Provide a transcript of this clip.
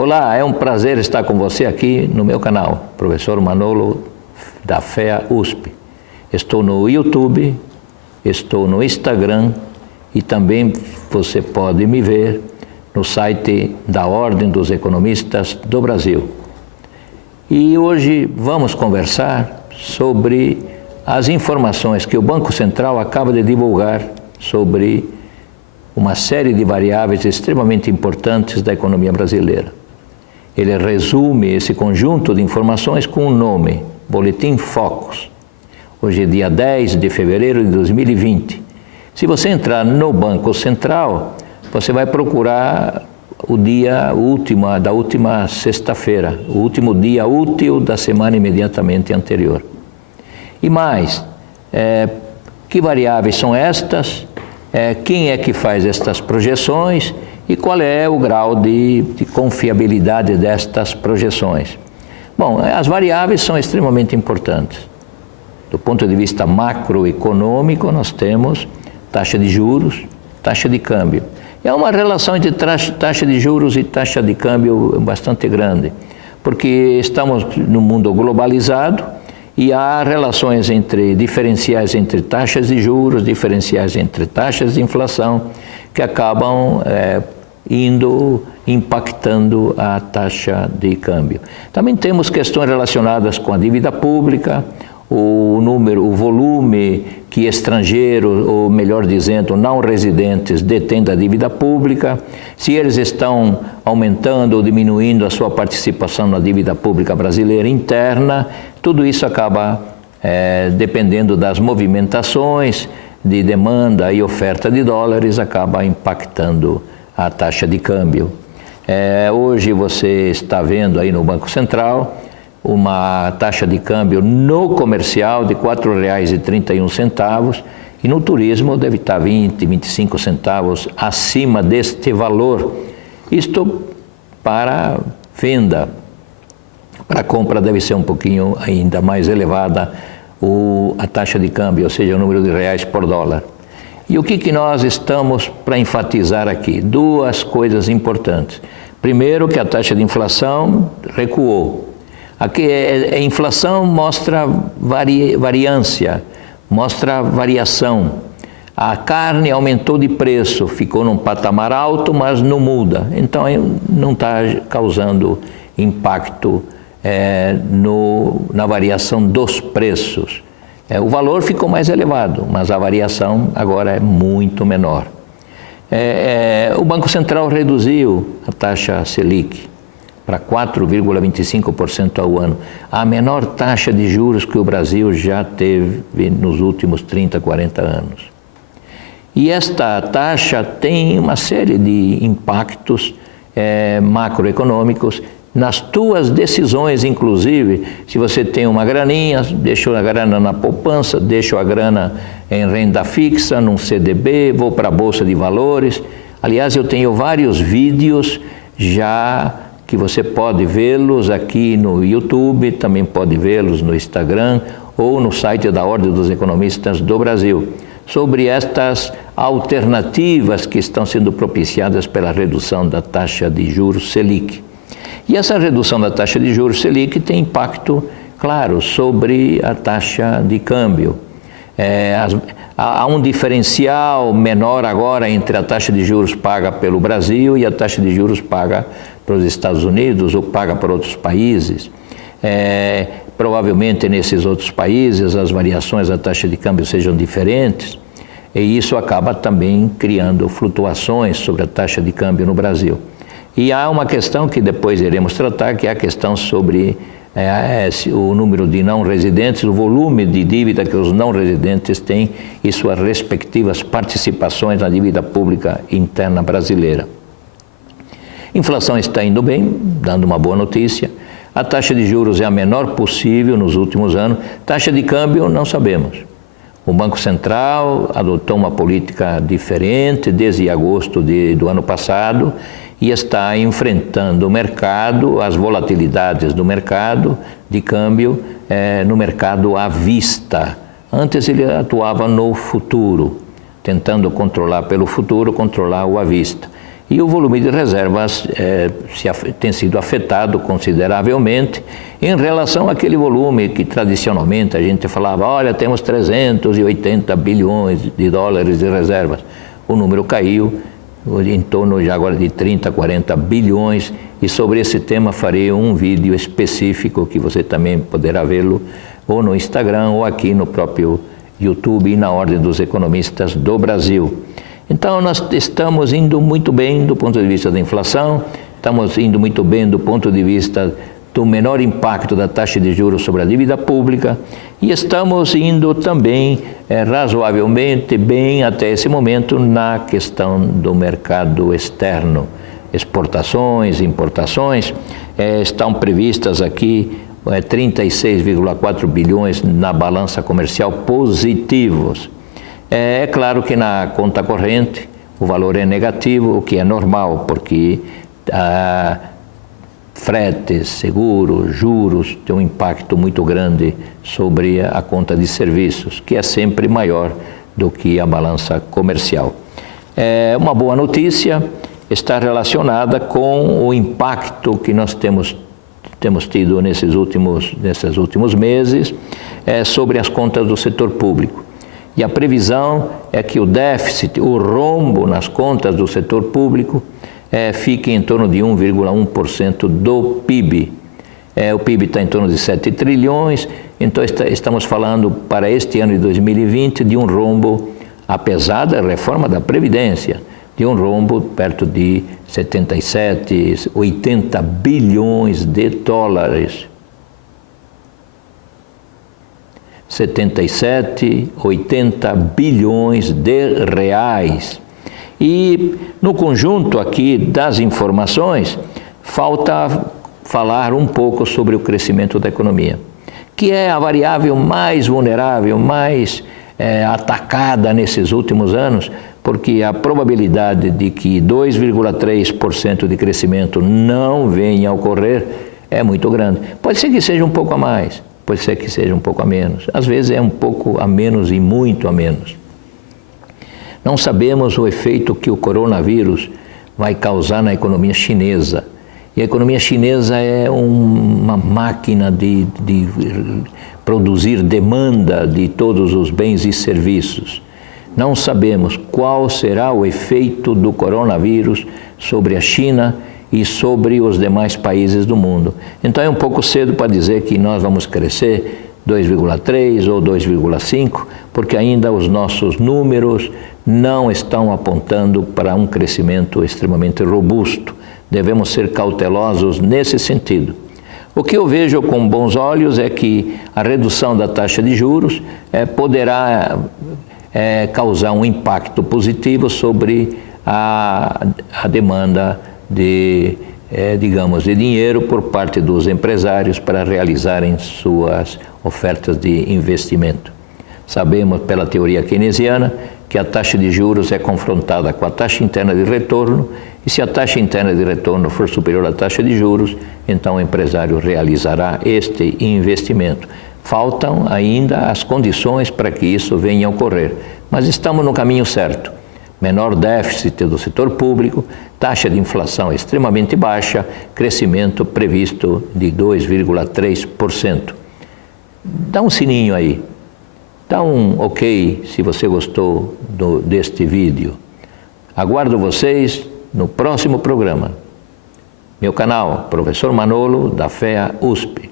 Olá, é um prazer estar com você aqui no meu canal, Professor Manolo da FEA USP. Estou no YouTube, estou no Instagram e também você pode me ver no site da Ordem dos Economistas do Brasil. E hoje vamos conversar sobre as informações que o Banco Central acaba de divulgar sobre uma série de variáveis extremamente importantes da economia brasileira. Ele resume esse conjunto de informações com um nome, Boletim Focus. Hoje é dia 10 de fevereiro de 2020. Se você entrar no Banco Central, você vai procurar o dia da última sexta-feira, o último dia útil da semana imediatamente anterior. E mais, que variáveis são estas? Quem é que faz estas projeções? E qual é o grau de confiabilidade destas projeções? Bom, as variáveis são extremamente importantes. Do ponto de vista macroeconômico, nós temos taxa de juros, taxa de câmbio. É uma relação entre taxa de juros e taxa de câmbio bastante grande, porque estamos num mundo globalizado e há relações diferenciais entre taxas de juros, diferenciais entre taxas de inflação, que acabam impactando a taxa de câmbio. Também temos questões relacionadas com a dívida pública, o volume que estrangeiro, ou melhor dizendo, não residentes, detêm da dívida pública, se eles estão aumentando ou diminuindo a sua participação na dívida pública brasileira interna, tudo isso acaba dependendo das movimentações de demanda e oferta de dólares, acaba impactando a taxa de câmbio. Hoje você está vendo aí no Banco Central uma taxa de câmbio no comercial de R$ 4,31 e no turismo deve estar 20, 25 centavos acima deste valor. Isto para venda. Para compra deve ser um pouquinho ainda mais elevada a taxa de câmbio, ou seja, o número de reais por dólar. E o que nós estamos para enfatizar aqui? Duas coisas importantes. Primeiro, que a taxa de inflação recuou. Aqui a inflação mostra variância, mostra variação. A carne aumentou de preço, ficou num patamar alto, mas não muda. Então, não está causando impacto na variação dos preços. O valor ficou mais elevado, mas a variação agora é muito menor. O Banco Central reduziu a taxa Selic para 4,25% ao ano, a menor taxa de juros que o Brasil já teve nos últimos 30, 40 anos. E esta taxa tem uma série de impactos macroeconômicos nas tuas decisões, inclusive, se você tem uma graninha, deixa a grana na poupança, deixa a grana em renda fixa, num CDB, vou para a Bolsa de Valores. Aliás, eu tenho vários vídeos já que você pode vê-los aqui no YouTube, também pode vê-los no Instagram ou no site da Ordem dos Economistas do Brasil, sobre estas alternativas que estão sendo propiciadas pela redução da taxa de juros Selic. E essa redução da taxa de juros Selic tem impacto, claro, sobre a taxa de câmbio. Há um diferencial menor agora entre a taxa de juros paga pelo Brasil e a taxa de juros paga pelos Estados Unidos ou paga por outros países. Provavelmente nesses outros países as variações da taxa de câmbio sejam diferentes e isso acaba também criando flutuações sobre a taxa de câmbio no Brasil. E há uma questão que depois iremos tratar, que é a questão sobre o número de não residentes, o volume de dívida que os não residentes têm e suas respectivas participações na dívida pública interna brasileira. Inflação está indo bem, dando uma boa notícia. A taxa de juros é a menor possível nos últimos anos. Taxa de câmbio, não sabemos. O Banco Central adotou uma política diferente desde agosto do ano passado e está enfrentando o mercado, as volatilidades do mercado de câmbio no mercado à vista. Antes ele atuava no futuro, tentando controlar pelo futuro, controlar o à vista. e o volume de reservas tem sido afetado consideravelmente em relação àquele volume que tradicionalmente a gente falava, olha, temos 380 bilhões de dólares de reservas. O número caiu em torno já agora de 30, 40 bilhões, e sobre esse tema farei um vídeo específico que você também poderá vê-lo ou no Instagram ou aqui no próprio YouTube e na Ordem dos Economistas do Brasil. Então nós estamos indo muito bem do ponto de vista da inflação, estamos indo muito bem do ponto de vista do menor impacto da taxa de juros sobre a dívida pública e estamos indo também razoavelmente bem até esse momento na questão do mercado externo. Exportações, importações, estão previstas aqui 36,4 bilhões na balança comercial positivos. É claro que na conta corrente o valor é negativo, o que é normal, porque fretes, seguros, juros têm um impacto muito grande sobre a conta de serviços, que é sempre maior do que a balança comercial. Uma boa notícia está relacionada com o impacto que nós temos tido nesses últimos meses sobre as contas do setor público. E a previsão é que o déficit, o rombo nas contas do setor público fique em torno de 1,1% do PIB. O PIB está em torno de 7 trilhões, então estamos falando para este ano de 2020 de um rombo, apesar da reforma da Previdência, de um rombo perto de 77, 80 bilhões de dólares. 77, 80 bilhões de reais. E no conjunto aqui das informações, falta falar um pouco sobre o crescimento da economia, que é a variável mais vulnerável, mais atacada nesses últimos anos, porque a probabilidade de que 2,3% de crescimento não venha a ocorrer é muito grande. Pode ser que seja um pouco a mais, pode ser que seja um pouco a menos. Às vezes é um pouco a menos e muito a menos. Não sabemos o efeito que o coronavírus vai causar na economia chinesa. E a economia chinesa é uma máquina de produzir demanda de todos os bens e serviços. Não sabemos qual será o efeito do coronavírus sobre a China e sobre os demais países do mundo. Então é um pouco cedo para dizer que nós vamos crescer 2,3 ou 2,5, porque ainda os nossos números não estão apontando para um crescimento extremamente robusto. Devemos ser cautelosos nesse sentido. O que eu vejo com bons olhos é que a redução da taxa de juros poderá causar um impacto positivo sobre a demanda de dinheiro por parte dos empresários para realizarem suas ofertas de investimento. Sabemos pela teoria keynesiana que a taxa de juros é confrontada com a taxa interna de retorno, e se a taxa interna de retorno for superior à taxa de juros, então o empresário realizará este investimento. Faltam ainda as condições para que isso venha a ocorrer, mas estamos no caminho certo. Menor déficit do setor público, taxa de inflação extremamente baixa, crescimento previsto de 2,3%. Dá um sininho aí, dá um ok se você gostou deste vídeo. Aguardo vocês no próximo programa. Meu canal, Professor Manolo, da FEA USP.